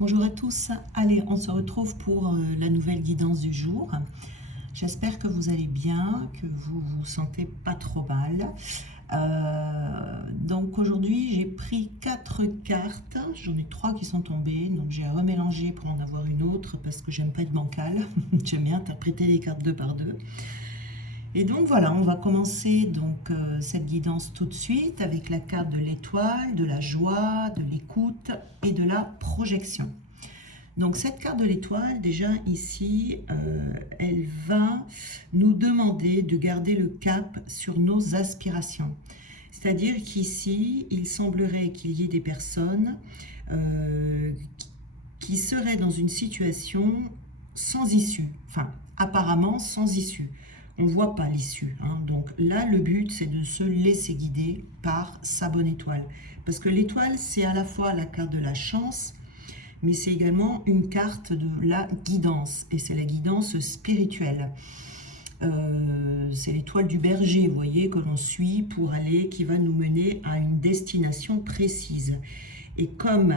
Bonjour à tous, allez on se retrouve pour la nouvelle guidance du jour. J'espère que vous allez bien, que vous vous sentez pas trop mal. Donc aujourd'hui j'ai pris 4 cartes, j'en ai 3 qui sont tombées, donc j'ai remélangé pour en avoir une autre parce que j'aime pas être bancale, j'aime bien interpréter les cartes deux par deux. Et donc voilà, on va commencer donc cette guidance tout de suite avec la carte de l'étoile, de la joie, de l'écoute et de la projection. Donc cette carte de l'étoile, déjà ici, elle va nous demander de garder le cap sur nos aspirations. C'est-à-dire qu'ici, il semblerait qu'il y ait des personnes qui seraient dans une situation sans issue, enfin apparemment sans issue. On ne voit pas l'issue, hein. Donc là, le but, c'est de se laisser guider par sa bonne étoile. Parce que l'étoile, c'est à la fois la carte de la chance, mais c'est également une carte de la guidance, et c'est la guidance spirituelle. C'est l'étoile du berger, vous voyez, que l'on suit pour aller, qui va nous mener à une destination précise. Et comme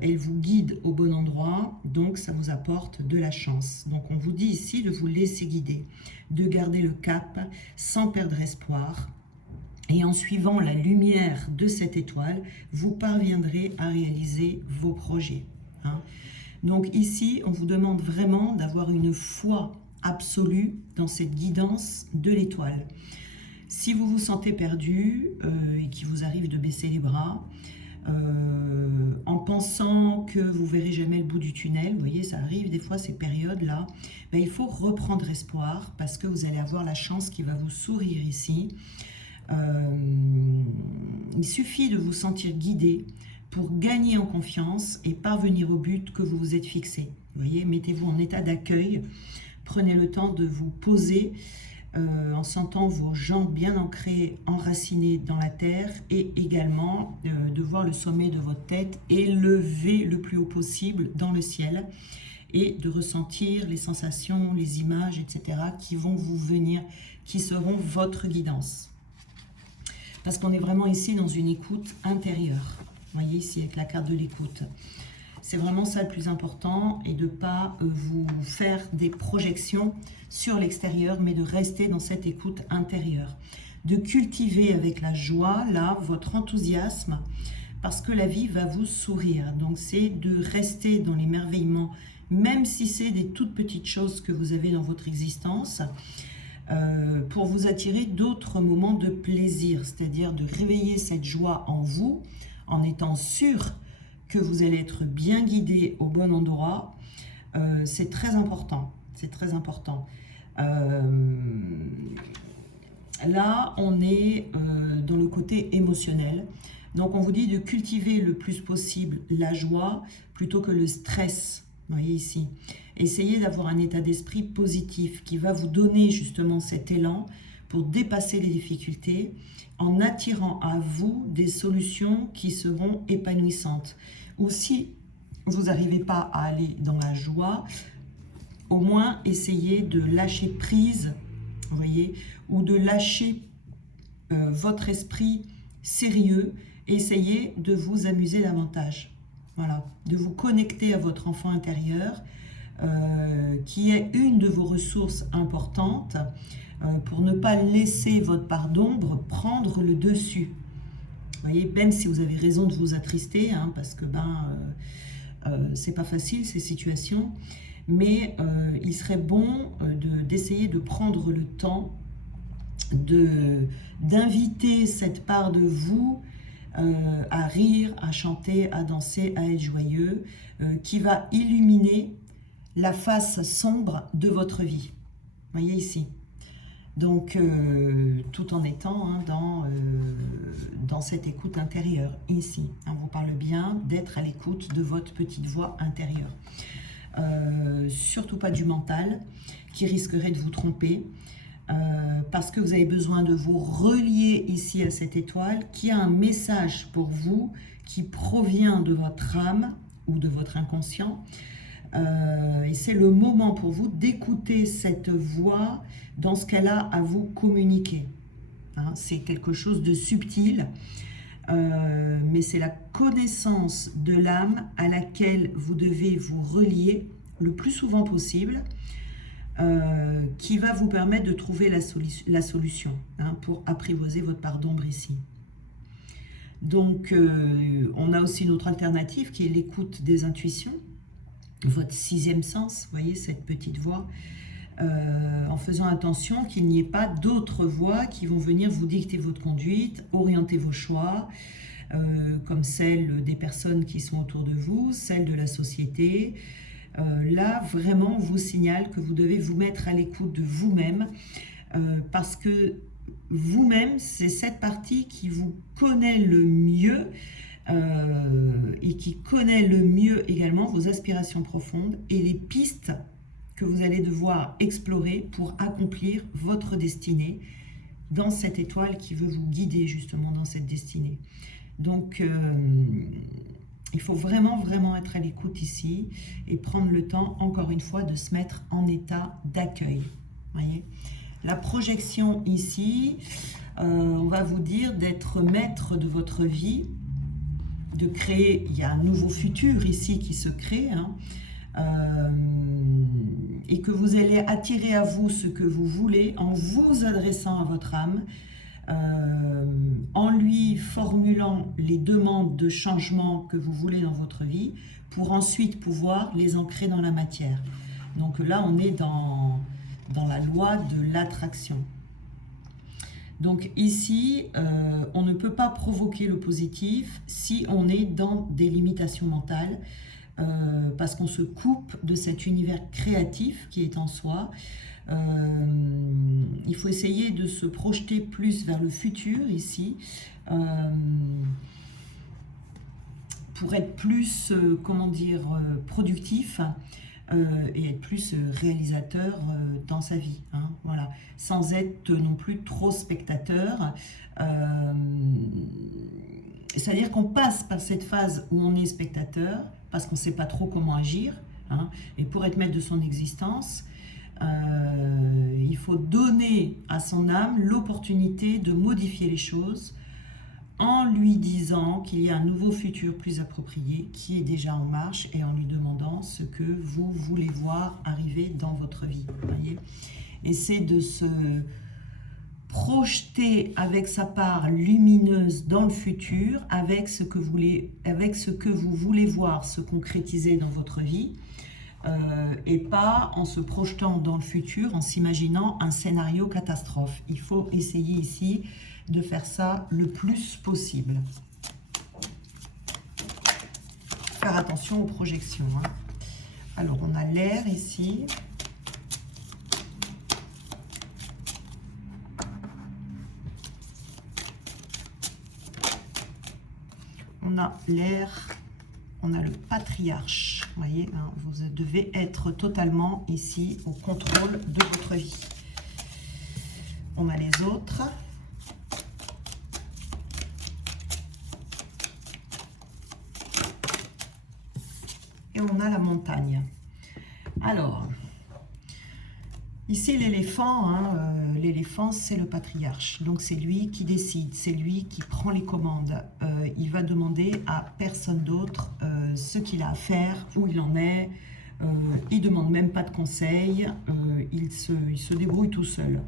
elle vous guide au bon endroit, donc ça vous apporte de la chance. Donc on vous dit ici de vous laisser guider, de garder le cap sans perdre espoir. Et en suivant la lumière de cette étoile, vous parviendrez à réaliser vos projets, hein. Donc ici, on vous demande vraiment d'avoir une foi absolue dans cette guidance de l'étoile. Si vous vous sentez perdu et qu'il vous arrive de baisser les bras, en pensant que vous verrez jamais le bout du tunnel, vous voyez, ça arrive des fois ces périodes-là, ben, il faut reprendre espoir parce que vous allez avoir la chance qui va vous sourire ici. Il suffit de vous sentir guidé pour gagner en confiance et parvenir au but que vous vous êtes fixé. Vous voyez, mettez-vous en état d'accueil, prenez le temps de vous poser en sentant vos jambes bien ancrées, enracinées dans la terre, et également de voir le sommet de votre tête élevé le plus haut possible dans le ciel, et de ressentir les sensations, les images, etc. qui vont vous venir, qui seront votre guidance. Parce qu'on est vraiment ici dans une écoute intérieure. Vous voyez ici avec la carte de l'écoute. C'est vraiment ça le plus important, et de ne pas vous faire des projections sur l'extérieur, mais de rester dans cette écoute intérieure. De cultiver avec la joie, là, votre enthousiasme, parce que la vie va vous sourire. Donc c'est de rester dans l'émerveillement, même si c'est des toutes petites choses que vous avez dans votre existence, pour vous attirer d'autres moments de plaisir, c'est-à-dire de réveiller cette joie en vous, en étant sûr que vous allez être bien guidé au bon endroit. C'est très important, c'est très important. Là, on est dans le côté émotionnel. Donc, on vous dit de cultiver le plus possible la joie plutôt que le stress. Vous voyez ici. Essayez d'avoir un état d'esprit positif qui va vous donner justement cet élan pour dépasser les difficultés en attirant à vous des solutions qui seront épanouissantes. Ou si vous n'arrivez pas à aller dans la joie, au moins essayez de lâcher prise, vous voyez, ou de lâcher votre esprit sérieux. Essayez de vous amuser davantage. Voilà, de vous connecter à votre enfant intérieur, qui est une de vos ressources importantes, pour ne pas laisser votre part d'ombre prendre le dessus. Vous voyez, même si vous avez raison de vous attrister, hein, parce que c'est pas facile ces situations, mais il serait bon d'essayer de prendre le temps d'inviter cette part de vous à rire, à chanter, à danser, à être joyeux, qui va illuminer la face sombre de votre vie. Vous voyez ici. Donc, tout en étant dans cette écoute intérieure, ici. On vous parle bien d'être à l'écoute de votre petite voix intérieure. Surtout pas du mental, qui risquerait de vous tromper, parce que vous avez besoin de vous relier ici à cette étoile, qui a un message pour vous, qui provient de votre âme ou de votre inconscient. Et c'est le moment pour vous d'écouter cette voix dans ce qu'elle a à vous communiquer, hein. C'est quelque chose de subtil, mais c'est la connaissance de l'âme à laquelle vous devez vous relier le plus souvent possible, qui va vous permettre de trouver la solution, hein, pour apprivoiser votre part d'ombre ici. Donc, on a aussi une autre alternative qui est l'écoute des intuitions, votre sixième sens, vous voyez cette petite voix, en faisant attention qu'il n'y ait pas d'autres voix qui vont venir vous dicter votre conduite, orienter vos choix, comme celle des personnes qui sont autour de vous, celle de la société. Là, vraiment, on vous signale que vous devez vous mettre à l'écoute de vous-même, parce que vous-même, c'est cette partie qui vous connaît le mieux, et qui connaît le mieux également vos aspirations profondes et les pistes que vous allez devoir explorer pour accomplir votre destinée dans cette étoile qui veut vous guider justement dans cette destinée. Donc, il faut vraiment, vraiment être à l'écoute ici et prendre le temps, encore une fois, de se mettre en état d'accueil. Voyez ? La projection ici, on va vous dire d'être maître de votre vie, de créer, il y a un nouveau futur ici qui se crée, hein, et que vous allez attirer à vous ce que vous voulez en vous adressant à votre âme, en lui formulant les demandes de changement que vous voulez dans votre vie, pour ensuite pouvoir les ancrer dans la matière. Donc là, on est dans la loi de l'attraction. Donc ici, on ne peut pas provoquer le positif si on est dans des limitations mentales, parce qu'on se coupe de cet univers créatif qui est en soi. Il faut essayer de se projeter plus vers le futur ici, pour être plus, comment dire, productif, et être plus réalisateur dans sa vie, hein, voilà, sans être non plus trop spectateur. C'est-à-dire qu'on passe par cette phase où on est spectateur, parce qu'on ne sait pas trop comment agir, hein, et pour être maître de son existence, il faut donner à son âme l'opportunité de modifier les choses, en lui disant qu'il y a un nouveau futur plus approprié qui est déjà en marche, et en lui demandant ce que vous voulez voir arriver dans votre vie. Voyez, et c'est de se projeter avec sa part lumineuse dans le futur, avec ce que vous voulez voir se concrétiser dans votre vie, et pas en se projetant dans le futur, en s'imaginant un scénario catastrophe. Il faut essayer ici de faire ça le plus possible. Faire attention aux projections, hein. Alors, on a l'air ici. On a l'air, on a le patriarche. Vous voyez, hein, vous devez être totalement ici au contrôle de votre vie. On a les autres. Et on a la montagne. Alors, ici l'éléphant, hein, l'éléphant c'est le patriarche. Donc c'est lui qui décide, c'est lui qui prend les commandes. Il va demander à personne d'autre ce qu'il a à faire, où il en est. Il ne demande même pas de conseils, il se débrouille tout seul.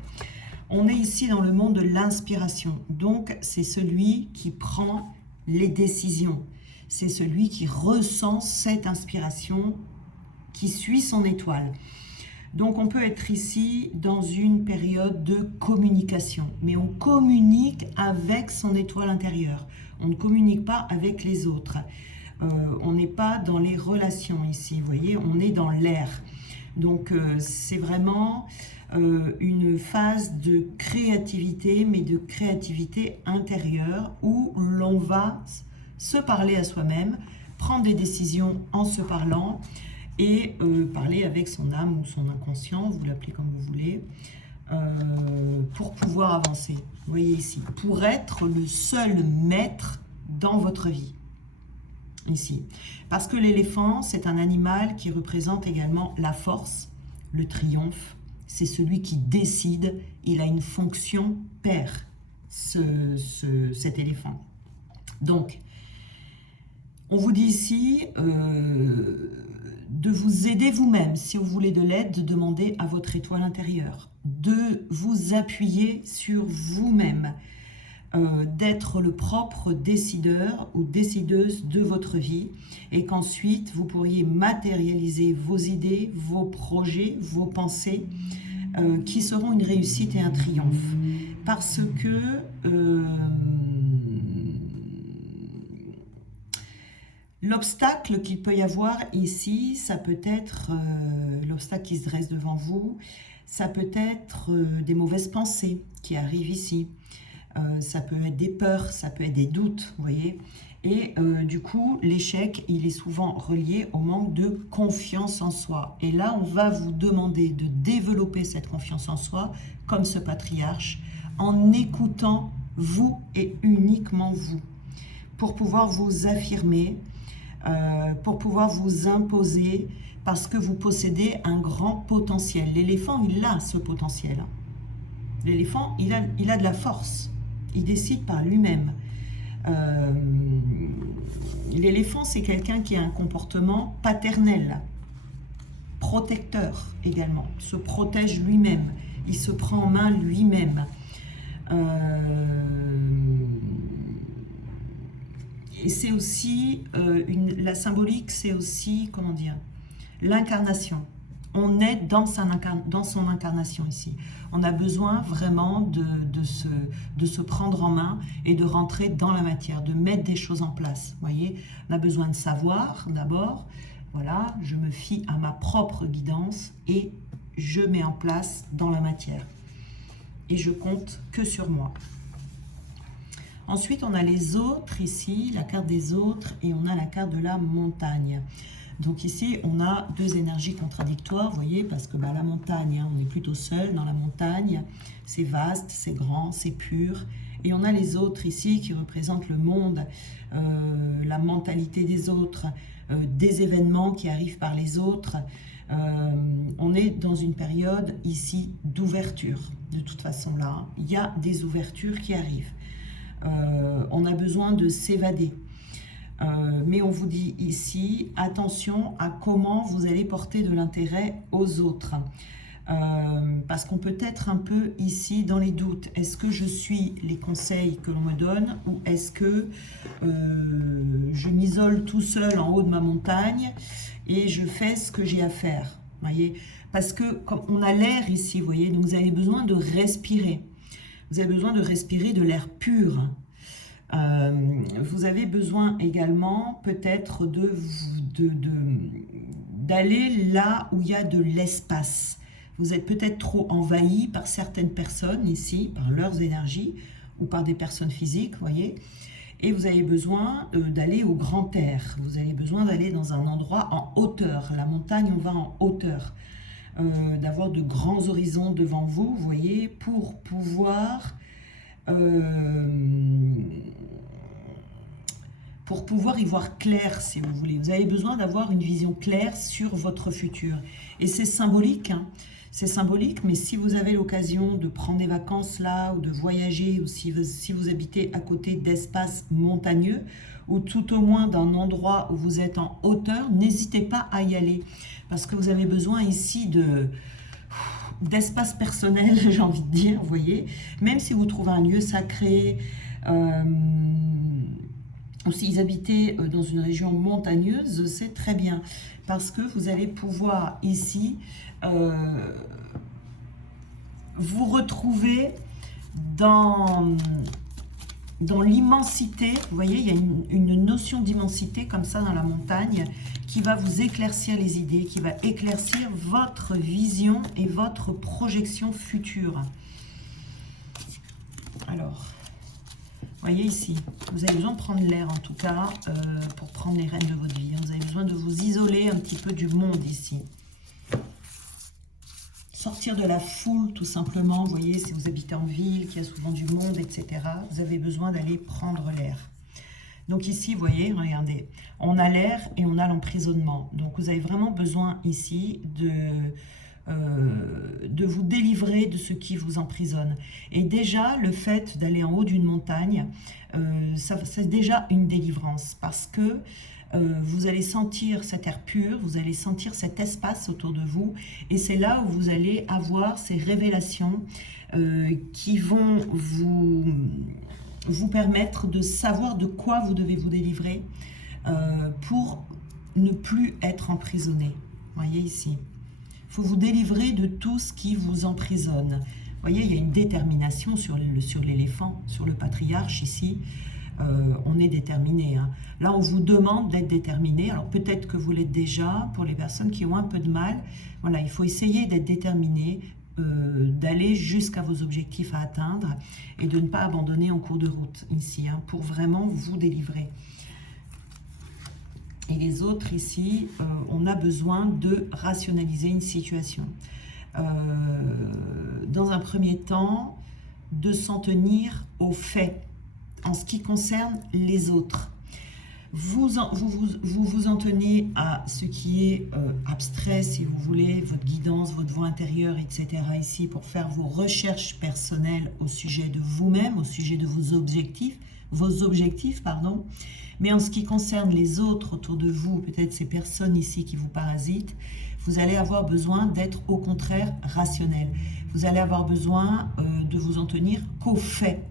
On est ici dans le monde de l'inspiration. Donc c'est celui qui prend les décisions. C'est celui qui ressent cette inspiration, qui suit son étoile. Donc on peut être ici dans une période de communication, mais on communique avec son étoile intérieure. On ne communique pas avec les autres. On n'est pas dans les relations ici, vous voyez, on est dans l'air. Donc c'est vraiment une phase de créativité, mais de créativité intérieure, où l'on va se parler à soi-même, prendre des décisions en se parlant, et parler avec son âme ou son inconscient, vous l'appelez comme vous voulez, pour pouvoir avancer. Vous voyez ici, pour être le seul maître dans votre vie. Ici. Parce que l'éléphant, c'est un animal qui représente également la force, le triomphe. C'est celui qui décide, il a une fonction père, cet éléphant. Donc, on vous dit ici de vous aider vous-même. Si vous voulez de l'aide, de demander à votre étoile intérieure. De vous appuyer sur vous-même. D'être le propre décideur ou décideuse de votre vie. Et qu'ensuite, vous pourriez matérialiser vos idées, vos projets, vos pensées qui seront une réussite et un triomphe. Parce que... l'obstacle qu'il peut y avoir ici, ça peut être l'obstacle qui se dresse devant vous, ça peut être des mauvaises pensées qui arrivent ici, ça peut être des peurs, ça peut être des doutes, vous voyez. Et du coup, l'échec, il est souvent relié au manque de confiance en soi. Et là, on va vous demander de développer cette confiance en soi, comme ce patriarche, en écoutant vous et uniquement vous, pour pouvoir vous affirmer, pour pouvoir vous imposer, parce que vous possédez un grand potentiel. L'éléphant, il a ce potentiel. L'éléphant, il a de la force. Il décide par lui-même. L'éléphant, c'est quelqu'un qui a un comportement paternel, protecteur également. Il se protège lui-même. Il se prend en main lui-même. Et c'est aussi, la symbolique, c'est aussi, comment dire, l'incarnation. On est dans son incarnation ici. On a besoin vraiment de se prendre en main et de rentrer dans la matière, de mettre des choses en place. Vous voyez, on a besoin de savoir d'abord. Voilà, je me fie à ma propre guidance et je mets en place dans la matière. Et je compte que sur moi. Ensuite, on a les autres ici, la carte des autres, et on a la carte de la montagne. Donc ici, on a deux énergies contradictoires, vous voyez, parce que la montagne, hein, on est plutôt seul dans la montagne. C'est vaste, c'est grand, c'est pur. Et on a les autres ici qui représentent le monde, la mentalité des autres, des événements qui arrivent par les autres. On est dans une période ici d'ouverture. De toute façon là, il y a des ouvertures qui arrivent. On a besoin de s'évader. Mais on vous dit ici, attention à comment vous allez porter de l'intérêt aux autres. Parce qu'on peut être un peu ici dans les doutes. Est-ce que je suis les conseils que l'on me donne ou est-ce que je m'isole tout seul en haut de ma montagne et je fais ce que j'ai à faire, voyez? Parce que comme on a l'air ici, vous voyez, donc vous avez besoin de respirer. Vous avez besoin de respirer de l'air pur. Vous avez besoin également peut-être d'aller là où il y a de l'espace. Vous êtes peut-être trop envahi par certaines personnes ici, par leurs énergies ou par des personnes physiques, vous voyez. Et vous avez besoin d'aller au grand air. Vous avez besoin d'aller dans un endroit en hauteur. La montagne, on va en hauteur. D'avoir de grands horizons devant vous, vous voyez, pour pouvoir y voir clair, si vous voulez. Vous avez besoin d'avoir une vision claire sur votre futur. Et c'est symbolique, hein. C'est symbolique, mais si vous avez l'occasion de prendre des vacances là, ou de voyager, ou si vous habitez à côté d'espaces montagneux, ou tout au moins d'un endroit où vous êtes en hauteur, n'hésitez pas à y aller. Parce que vous avez besoin ici d'espace personnel, j'ai envie de dire, vous voyez. Même si vous trouvez un lieu sacré, ou si vous habitez dans une région montagneuse, c'est très bien. Parce que vous allez pouvoir ici vous retrouver dans l'immensité. Vous voyez, il y a une notion d'immensité comme ça dans la montagne qui va vous éclaircir les idées, qui va éclaircir votre vision et votre projection future. Alors, voyez ici, vous avez besoin de prendre l'air en tout cas pour prendre les rênes de votre vie. Vous avez besoin de vous isoler un petit peu du monde ici. Sortir de la foule tout simplement, vous voyez, si vous habitez en ville, qu'il y a souvent du monde, etc. Vous avez besoin d'aller prendre l'air. Donc ici, vous voyez, regardez, on a l'air et on a l'emprisonnement. Donc vous avez vraiment besoin ici de vous délivrer de ce qui vous emprisonne. Et déjà, le fait d'aller en haut d'une montagne, c'est déjà une délivrance, parce que vous allez sentir cet air pur, vous allez sentir cet espace autour de vous, et c'est là où vous allez avoir ces révélations qui vont vous permettre de savoir de quoi vous devez vous délivrer pour ne plus être emprisonné. Voyez ici. Il faut vous délivrer de tout ce qui vous emprisonne. Vous voyez, il y a une détermination sur l'éléphant, sur le patriarche ici. On est déterminé. Hein. Là, on vous demande d'être déterminé. Alors peut-être que vous l'êtes déjà. Pour les personnes qui ont un peu de mal, voilà, il faut essayer d'être déterminé, d'aller jusqu'à vos objectifs à atteindre et de ne pas abandonner en cours de route ici, hein, pour vraiment vous délivrer. Et les autres ici, on a besoin de rationaliser une situation. Dans un premier temps, de s'en tenir aux faits en ce qui concerne les autres. Vous vous en tenez à ce qui est abstrait, si vous voulez, votre guidance, votre voix intérieure, etc. ici, pour faire vos recherches personnelles au sujet de vous-même, au sujet de vos objectifs, pardon. Mais en ce qui concerne les autres autour de vous, peut-être ces personnes ici qui vous parasitent, vous allez avoir besoin d'être au contraire rationnel. Vous allez avoir besoin de vous en tenir qu'aux faits,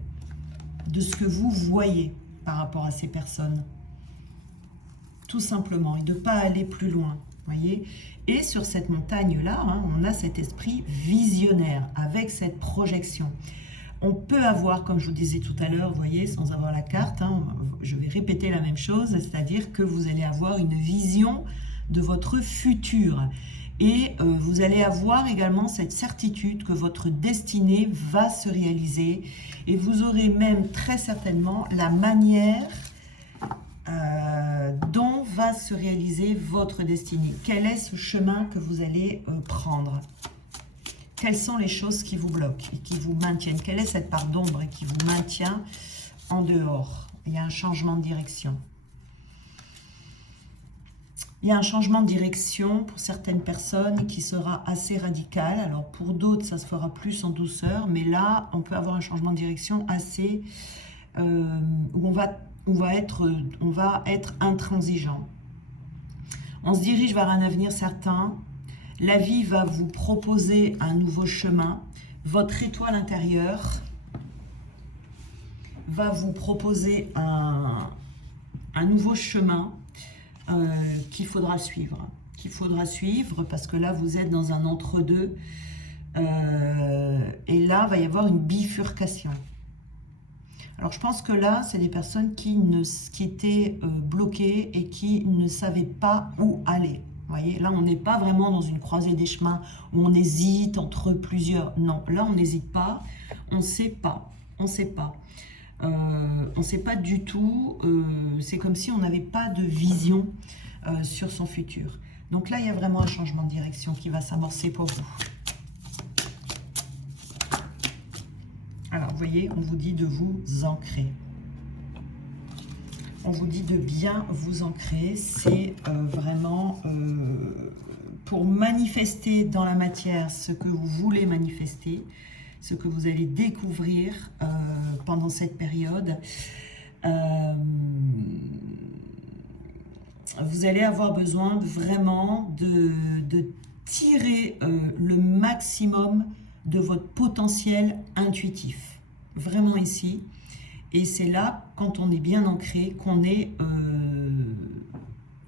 de ce que vous voyez par rapport à ces personnes. Tout simplement, et de ne pas aller plus loin, voyez. Et sur cette montagne-là, hein, on a cet esprit visionnaire, avec cette projection. On peut avoir, comme je vous disais tout à l'heure, vous voyez, sans avoir la carte, hein, je vais répéter la même chose, c'est-à-dire que vous allez avoir une vision de votre futur. Et vous allez avoir également cette certitude que votre destinée va se réaliser. Et vous aurez même très certainement la manière dont va se réaliser votre destinée. Quel est ce chemin que vous allez prendre? Quelles sont les choses qui vous bloquent et qui vous maintiennent? Quelle est cette part d'ombre qui vous maintient en dehors? Il y a un changement de direction. Il y a un changement de direction pour certaines personnes qui sera assez radical. Alors pour d'autres, ça se fera plus en douceur. Mais là, on peut avoir un changement de direction assez... où on va être intransigeant. On se dirige vers un avenir certain. La vie va vous proposer un nouveau chemin. Votre étoile intérieure va vous proposer un nouveau chemin qu'il faudra suivre. Parce que là, vous êtes dans un entre-deux. Et là, va y avoir une bifurcation. Alors, je pense que là, c'est des personnes qui étaient bloquées et qui ne savaient pas où aller. Vous voyez, là, on n'est pas vraiment dans une croisée des chemins où on hésite entre plusieurs. Non, là, on n'hésite pas. On ne sait pas. On ne sait pas. On ne sait pas du tout. C'est comme si on n'avait pas de vision sur son futur. Donc là, il y a vraiment un changement de direction qui va s'amorcer pour vous. Alors, vous voyez, on vous dit de vous ancrer. On vous dit de bien vous ancrer. C'est vraiment pour manifester dans la matière ce que vous voulez manifester, ce que vous allez découvrir pendant cette période. Vous allez avoir besoin vraiment de tirer le maximum de votre potentiel intuitif. Vraiment ici. Et c'est là, quand on est bien ancré, qu'on est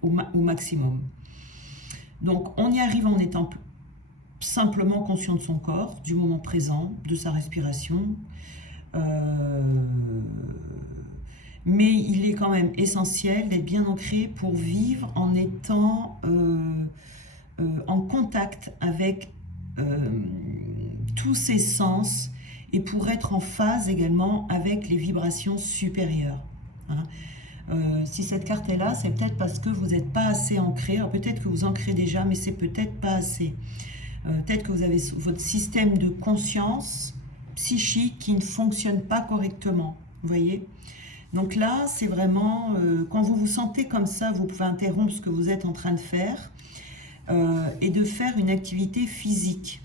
au maximum. Donc, on y arrive en étant simplement conscient de son corps, du moment présent, de sa respiration. Mais il est quand même essentiel d'être bien ancré pour vivre en étant en contact avec tous ses sens et pour être en phase également avec les vibrations supérieures. Hein. Si cette carte est là, c'est peut-être parce que vous n'êtes pas assez ancré. Alors peut-être que vous ancrez déjà, mais c'est peut-être pas assez. Peut-être que vous avez votre système de conscience psychique qui ne fonctionne pas correctement. Vous voyez? Donc là, c'est vraiment, quand vous vous sentez comme ça, vous pouvez interrompre ce que vous êtes en train de faire. et de faire une activité physique.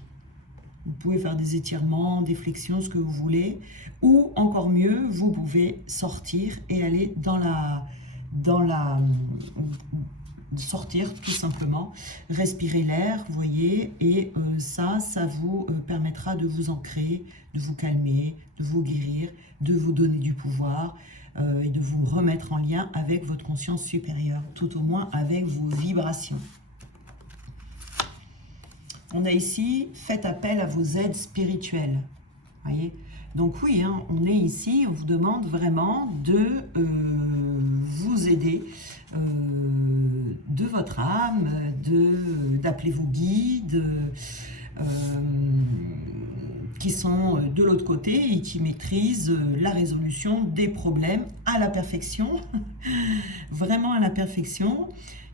Vous pouvez faire des étirements, des flexions, ce que vous voulez. Ou encore mieux, vous pouvez sortir et aller sortir tout simplement, respirer l'air, vous voyez, et ça vous permettra de vous ancrer, de vous calmer, de vous guérir, de vous donner du pouvoir et de vous remettre en lien avec votre conscience supérieure, tout au moins avec vos vibrations. On a ici, faites appel à vos aides spirituelles, voyez. Donc oui, hein, on est ici, on vous demande vraiment de vous aider de votre âme, d'appeler vos guides qui sont de l'autre côté et qui maîtrisent la résolution des problèmes à la perfection, vraiment à la perfection.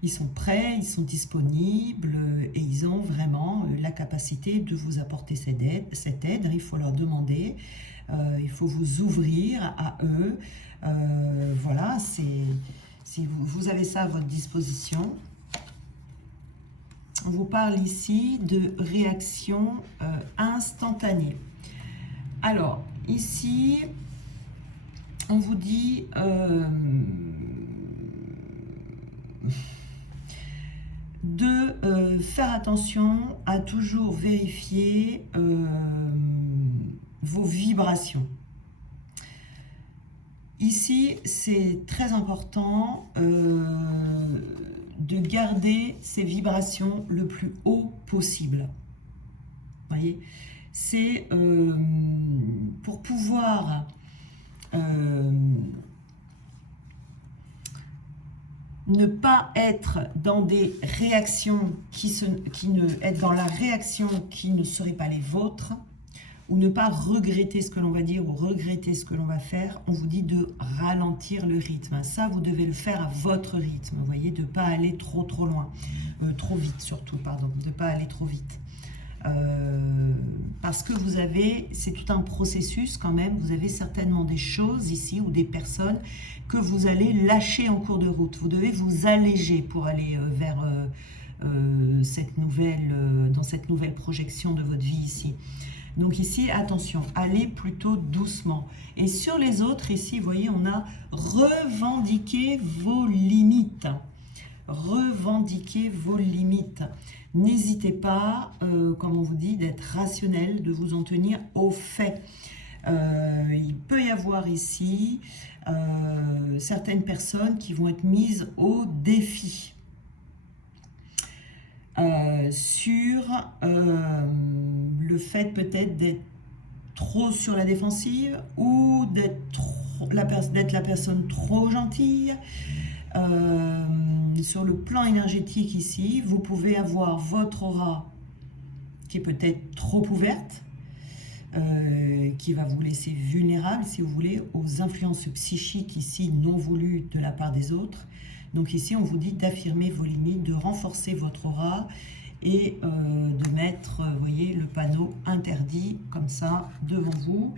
Ils sont prêts, ils sont disponibles et ils ont vraiment la capacité de vous apporter cette aide. Il faut leur demander, il faut vous ouvrir à eux. Voilà, si vous avez ça à votre disposition. On vous parle ici de réaction instantanée. Alors, ici, on vous dit... de faire attention à toujours vérifier vos vibrations. Ici, c'est très important de garder ces vibrations le plus haut possible. Voyez, c'est pour pouvoir ne pas être dans des réactions être dans la réaction qui ne serait pas les vôtres, ou ne pas regretter ce que l'on va dire ou regretter ce que l'on va faire. On vous dit de ralentir le rythme. Ça, vous devez le faire à votre rythme, vous voyez, de ne pas aller trop loin, trop vite surtout, pardon, de ne pas aller trop vite. Parce que vous avez, c'est tout un processus quand même, vous avez certainement des choses ici ou des personnes que vous allez lâcher en cours de route. Vous devez vous alléger pour aller vers dans cette nouvelle projection de votre vie ici. Donc ici, attention, allez plutôt doucement. Et sur les autres, ici, vous voyez, on a revendiqué vos limites. Revendiquez vos limites. N'hésitez pas, comme on vous dit, d'être rationnel, de vous en tenir aux faits. Il peut y avoir ici certaines personnes qui vont être mises au défi sur le fait peut-être d'être trop sur la défensive ou d'être la personne trop gentille. Sur le plan énergétique ici, vous pouvez avoir votre aura qui est peut-être trop ouverte, qui va vous laisser vulnérable, si vous voulez, aux influences psychiques ici non voulues de la part des autres. Donc ici, on vous dit d'affirmer vos limites, de renforcer votre aura et de mettre, vous voyez, le panneau interdit comme ça devant vous.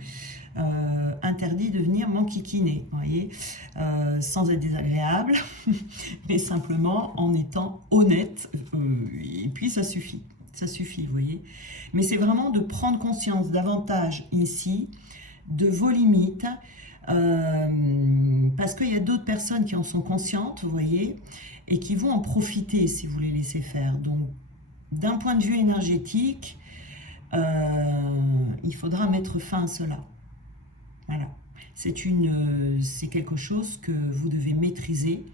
Interdit de venir m'enquiquiner, vous voyez, sans être désagréable, mais simplement en étant honnête, et puis ça suffit, vous voyez. Mais c'est vraiment de prendre conscience davantage ici de vos limites, parce qu'il y a d'autres personnes qui en sont conscientes, vous voyez, et qui vont en profiter si vous les laissez faire. Donc, d'un point de vue énergétique, il faudra mettre fin à cela. Voilà, c'est quelque chose que vous devez maîtriser,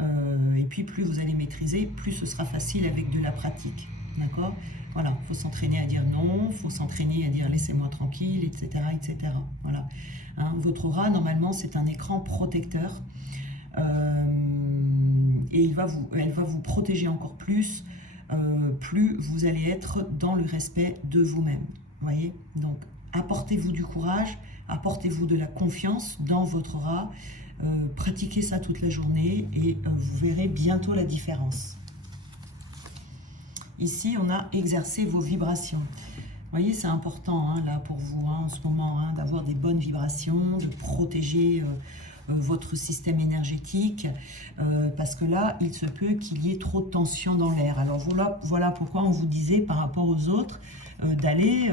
et puis plus vous allez maîtriser, plus ce sera facile avec de la pratique, d'accord? Voilà, il faut s'entraîner à dire non, il faut s'entraîner à dire laissez-moi tranquille, etc., etc. Voilà, hein, votre aura, normalement, c'est un écran protecteur, et elle va vous protéger encore plus, plus vous allez être dans le respect de vous-même, voyez? Donc, apportez-vous du courage, apportez-vous de la confiance dans votre aura, pratiquez ça toute la journée et vous verrez bientôt la différence. Ici, on a exercé vos vibrations. Vous voyez, c'est important hein, là pour vous hein, en ce moment hein, d'avoir des bonnes vibrations, de protéger votre système énergétique, parce que là, il se peut qu'il y ait trop de tension dans l'air. Alors voilà pourquoi on vous disait par rapport aux autres, d'aller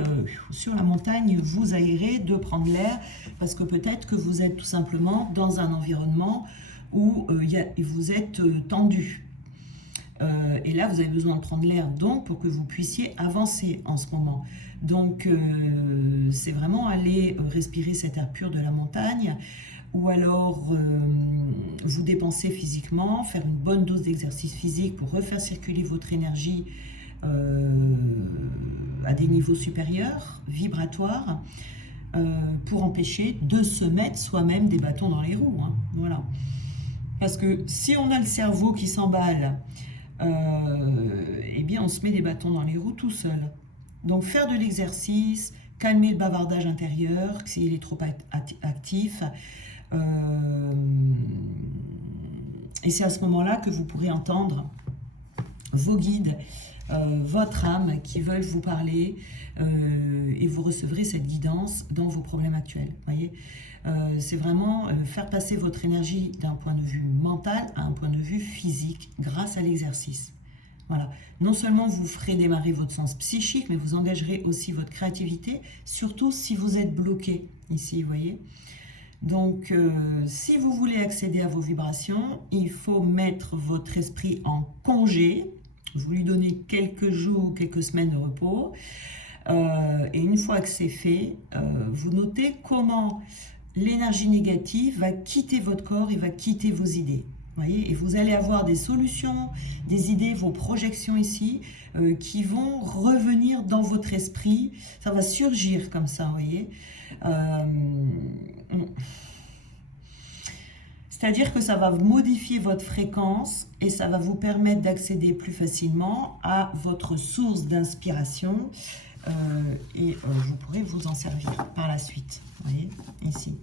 sur la montagne, vous aérer, de prendre l'air, parce que peut-être que vous êtes tout simplement dans un environnement où vous êtes tendu. Et là, vous avez besoin de prendre l'air donc pour que vous puissiez avancer en ce moment. Donc, c'est vraiment aller respirer cet air pur de la montagne, ou alors vous dépenser physiquement, faire une bonne dose d'exercice physique pour refaire circuler votre énergie à des niveaux supérieurs, vibratoires, pour empêcher de se mettre soi-même des bâtons dans les roues. Hein, voilà. Parce que si on a le cerveau qui s'emballe, eh bien on se met des bâtons dans les roues tout seul. Donc faire de l'exercice, calmer le bavardage intérieur, s'il est trop actif, et c'est à ce moment-là que vous pourrez entendre vos guides, votre âme qui veulent vous parler, et vous recevrez cette guidance dans vos problèmes actuels. Voyez, c'est vraiment faire passer votre énergie d'un point de vue mental à un point de vue physique grâce à l'exercice. Voilà. Non seulement vous ferez démarrer votre sens psychique, mais vous engagerez aussi votre créativité, surtout si vous êtes bloqué ici, vous voyez. Donc, si vous voulez accéder à vos vibrations, il faut mettre votre esprit en congé, vous lui donnez quelques jours, quelques semaines de repos, et une fois que c'est fait, vous notez comment l'énergie négative va quitter votre corps et va quitter vos idées. Voyez, et vous allez avoir des solutions, des idées, vos projections ici, qui vont revenir dans votre esprit. Ça va surgir comme ça, vous voyez. C'est-à-dire que ça va modifier votre fréquence et ça va vous permettre d'accéder plus facilement à votre source d'inspiration, et vous pourrez vous en servir par la suite. Vous voyez, ici.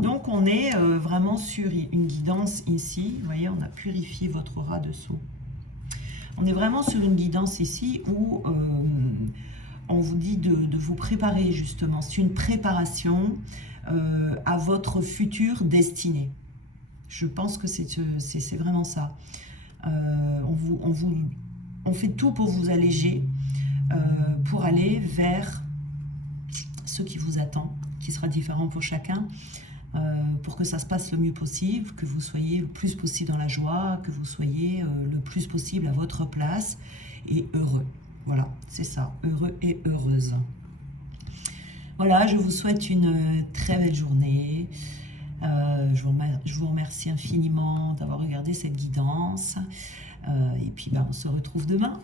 Donc, on est vraiment sur une guidance ici. Vous voyez, on a purifié votre aura dessous. On est vraiment sur une guidance ici où on vous dit de vous préparer justement. C'est une préparation à votre future destinée. Je pense que c'est vraiment ça. On fait tout pour vous alléger, pour aller vers ce qui vous attend, qui sera différent pour chacun. Pour que ça se passe le mieux possible, que vous soyez le plus possible dans la joie, que vous soyez le plus possible à votre place et heureux. Voilà, c'est ça, heureux et heureuse. Voilà, je vous souhaite une très belle journée. Je vous remercie infiniment d'avoir regardé cette guidance. Et puis, on se retrouve demain.